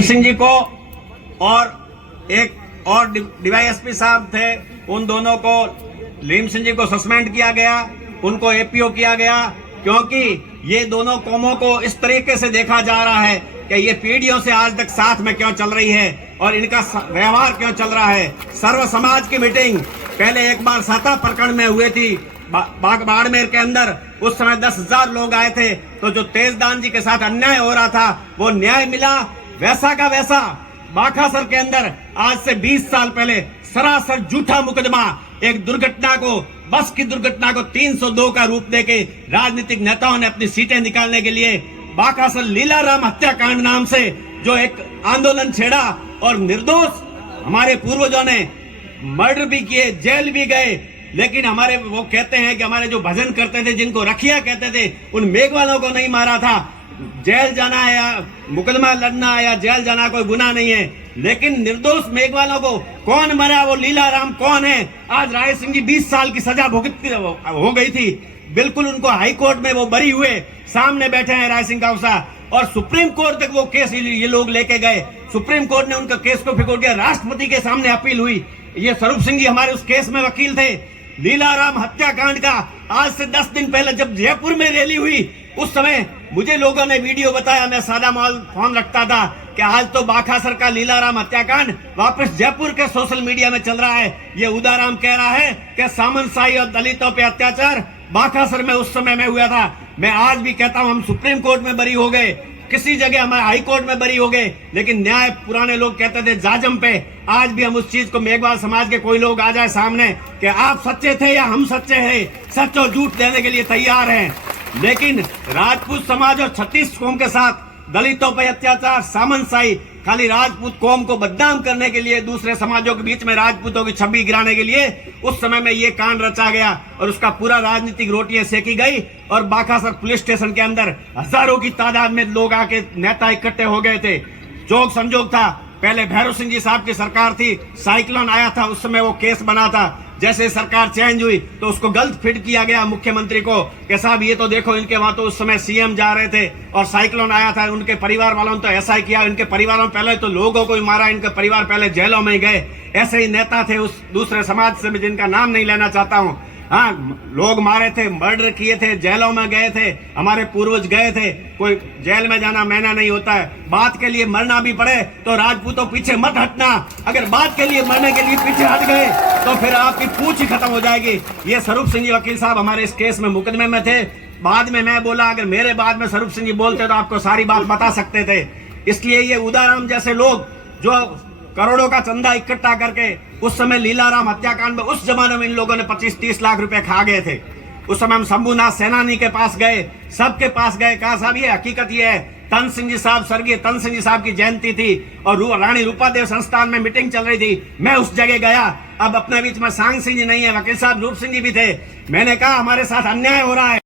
सिंह जी को और एक और डीवाईएसपी साहब थे, उन दोनों को लीम सिंह जी को सस्पेंड किया गया, उनको एपीओ किया गया, क्योंकि ये दोनों कौमों को इस तरीके से देखा जा रहा है कि ये पीढ़ियों से आज तक साथ में क्यों चल रही है और इनका व्यवहार क्यों चल रहा है। सर्व समाज की मीटिंग पहले एक बार साता प्रखंड में हुई थी बाड़मेर के अंदर, उस समय 10,000 लोग आए थे। तो जो तेजदान जी के साथ अन्याय हो रहा था वो न्याय मिला, वैसा का वैसा बाखासर के अंदर आज से 20 साल पहले सरासर झूठा मुकदमा, एक दुर्घटना को, बस की दुर्घटना को 302 का रूप देके राजनीतिक नेताओं ने अपनी सीटें निकालने के लिए बाखासर लीलाराम हत्याकांड नाम से जो एक आंदोलन छेड़ा और निर्दोष हमारे पूर्वजों ने मर्डर भी किए, जेल भी गए। लेकिन हमारे वो कहते हैं कि हमारे जो भजन करते थे, जिनको रखिया कहते थे, उन मेघवालों को नहीं मारा था। जेल जाना या मुकदमा लड़ना या जेल जाना कोई गुनाह नहीं है, लेकिन निर्दोष मेघवालों को कौन मरा, वो लीलाराम कौन है। आज राय सिंह जी 20 साल की सजा भुगत हो गई थी, बिल्कुल उनको हाई कोर्ट में वो बरी हुए, सामने बैठे हैं राय सिंह काउसा, और सुप्रीम कोर्ट तक वो केस ये लोग लेके गए। सुप्रीम कोर्ट ने उनका केस को फिकोड़ दिया, राष्ट्रपति के सामने अपील हुई। ये स्वरूप सिंह जी हमारे उस केस में वकील थे। लीलाराम हत्याकांड का आज से 10 दिन पहले जब जयपुर में रैली हुई, उस समय मुझे लोगों ने वीडियो बताया, मैं सादा माल फोन रखता था कि आज तो बाखासर का लीलाराम हत्याकांड वापस जयपुर के सोशल मीडिया में चल रहा है। ये उदाराम कह रहा है कि सामंतशाही और दलितों पे अत्याचार बाखासर में उस समय में हुआ था। मैं आज भी कहता हूं, हम सुप्रीम कोर्ट में बरी हो गए, किसी जगह हमारे हाई कोर्ट में बरी हो गए, लेकिन न्याय पुराने लोग कहते थे जाजम पे। आज भी हम उस चीज को, मेघवाल समाज के कोई लोग आ जाए सामने कि आप सच्चे थे या हम सच्चे हैं, सच और झूठ देने के लिए तैयार हैं। लेकिन राजपूत समाज और 36 कौम के साथ दलितों पर अत्याचार, सामंतशाही, खाली राजपूत कौम को बदनाम करने के लिए, दूसरे समाजों के बीच में राजपूतों की छवि गिराने के लिए उस समय में ये कांड रचा गया और उसका पूरा राजनीतिक रोटियां सेकी गई। और बाखासर पुलिस स्टेशन के अंदर हजारों की तादाद में लोग आके, नेता इकट्ठे हो गए थे। जोग संजोग था, पहले भैरव सिंह जी साहब की सरकार थी, साइक्लोन आया था, उस समय वो केस बना था। जैसे सरकार चेंज हुई तो उसको गलत फिट किया गया मुख्यमंत्री को कि साहब ये तो देखो, इनके वहां तो उस समय सीएम जा रहे थे और साइक्लोन आया था, उनके परिवार वालों ने तो ऐसा ही किया, इनके परिवारों में पहले तो लोगों को ही मारा, इनके परिवार पहले जेलों में गए। ऐसे ही नेता थे उस दूसरे समाज से, जिनका नाम नहीं लेना चाहता हूँ। हाँ, लोग मारे थे, मर्डर किए थे, जेलों में गए थे, हमारे पूर्वज गए थे। कोई जेल में जाना महीना नहीं होता है, बात के लिए मरना भी पड़े तो राजपूतों पीछे मत हटना। अगर बात के लिए मरने के लिए पीछे हट गए तो फिर आपकी पूंछ ही खत्म हो जाएगी। ये स्वरूप सिंह जी वकील साहब हमारे इस केस में मुकदमे में थे। बाद में मैं बोला, अगर मेरे बाद में स्वरूप सिंह जी बोलते तो आपको सारी बात बता सकते थे। इसलिए ये उदाराम जैसे लोग जो करोड़ों का चंदा इकट्ठा करके उस समय लीलाराम हत्याकांड में, उस जमाने में इन लोगों ने 25-30 लाख रुपए खा गए थे। उस समय हम शंभुनाथ सेनानी के पास गए, सबके पास गए, कहा साहब ये हकीकत ये है। तन सिंह जी साहब, स्वर्गीय तन सिंह जी साहब की जयंती थी और रानी रूपादेव संस्थान में मीटिंग चल रही थी, मैं उस जगह गया। अब अपने बीच में सांग सिंह जी नहीं है, वकील साहब रूप सिंह जी भी थे। मैंने कहा हमारे साथ अन्याय हो रहा है।